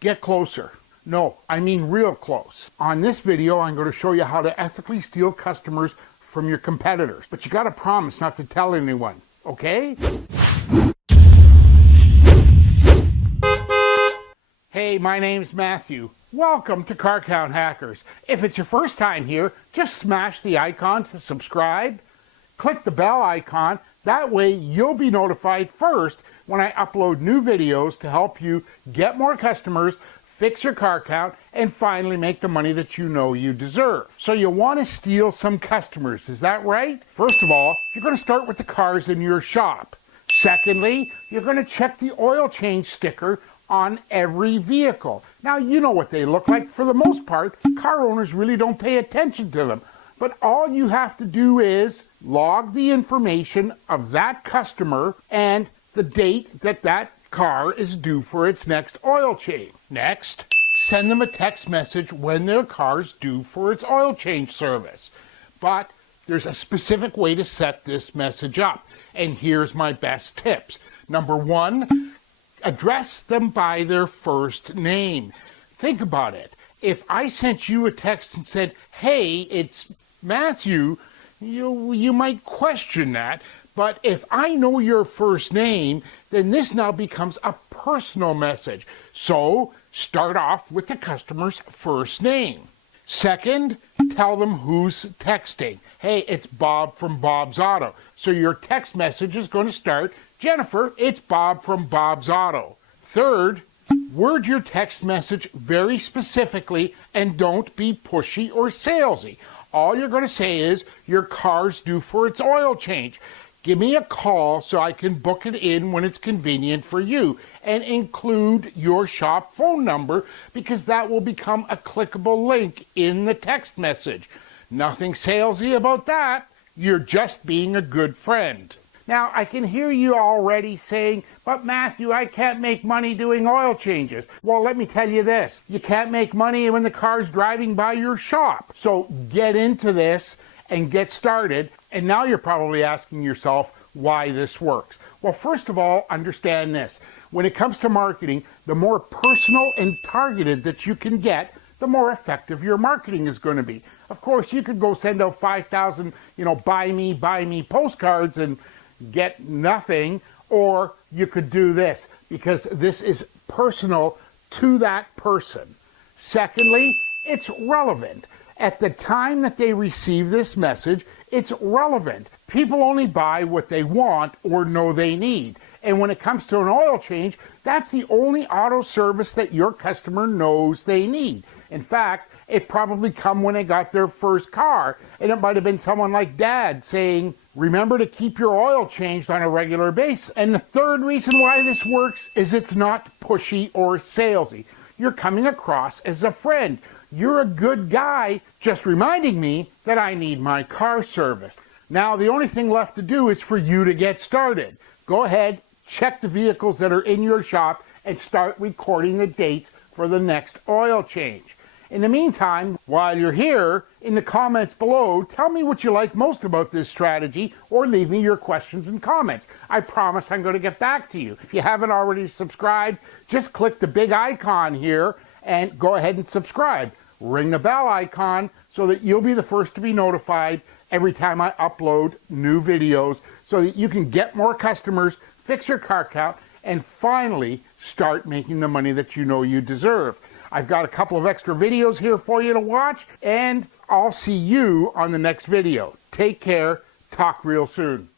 Get closer. No, I mean real close. On this video, I'm going to show you how to ethically steal customers from your competitors. But you got to promise not to tell anyone, okay? Hey, my name's Matthew. Welcome to Car Count Hackers. If it's your first time here, just smash the icon to subscribe. Click the bell icon. That way you'll be notified first when I upload new videos to help you get more customers, fix your car count, and finally make the money that you know you deserve. So you want to steal some customers, is that right? First of all, you're going to start with the cars in your shop. Secondly, you're going to check the oil change sticker on every vehicle. Now, you know what they look like. For the most part, car owners really don't pay attention to them. But all you have to do is log the information of that customer and the date that that car is due for its next oil change. Next, send them a text message when their car's due for its oil change service. But there's a specific way to set this message up. And here's my best tips. Number one, address them by their first name. Think about it. If I sent you a text and said, hey, it's Matthew, you might question that. But if I know your first name, then this now becomes a personal message. So start off with the customer's first name. Second, tell them who's texting. Hey, it's Bob from Bob's Auto. So your text message is going to start, Jennifer, it's Bob from Bob's Auto. Third, word your text message very specifically and don't be pushy or salesy. All you're going to say is, your car's due for its oil change. Give me a call so I can book it in when it's convenient for you. And include your shop phone number because that will become a clickable link in the text message. Nothing salesy about that. You're just being a good friend. Now, I can hear you already saying, but Matthew, I can't make money doing oil changes. Well, let me tell you this. You can't make money when the car's driving by your shop. So get into this and get started. And now you're probably asking yourself why this works. Well, first of all, understand this. When it comes to marketing, the more personal and targeted that you can get, the more effective your marketing is going to be. Of course, you could go send out 5,000, buy me postcards and get nothing, or you could do this because this is personal to that person. Secondly, it's relevant. At the time that they receive this message, it's relevant. People only buy what they want or know they need. And when it comes to an oil change, that's the only auto service that your customer knows they need. In fact, it probably come when they got their first car, and it might have been someone like Dad saying, remember to keep your oil changed on a regular basis. And the third reason why this works is it's not pushy or salesy. You're coming across as a friend. You're a good guy just reminding me that I need my car serviced. Now, the only thing left to do is for you to get started. Go ahead, check the vehicles that are in your shop, and start recording the dates for the next oil change. In the meantime, while you're here, in the comments below, tell me what you like most about this strategy or leave me your questions and comments. I promise I'm going to get back to you. If you haven't already subscribed, just click the big icon here and go ahead and subscribe. Ring the bell icon so that you'll be the first to be notified every time I upload new videos so that you can get more customers, fix your car count, and finally start making the money that you know you deserve. I've got a couple of extra videos here for you to watch, and I'll see you on the next video. Take care. Talk real soon.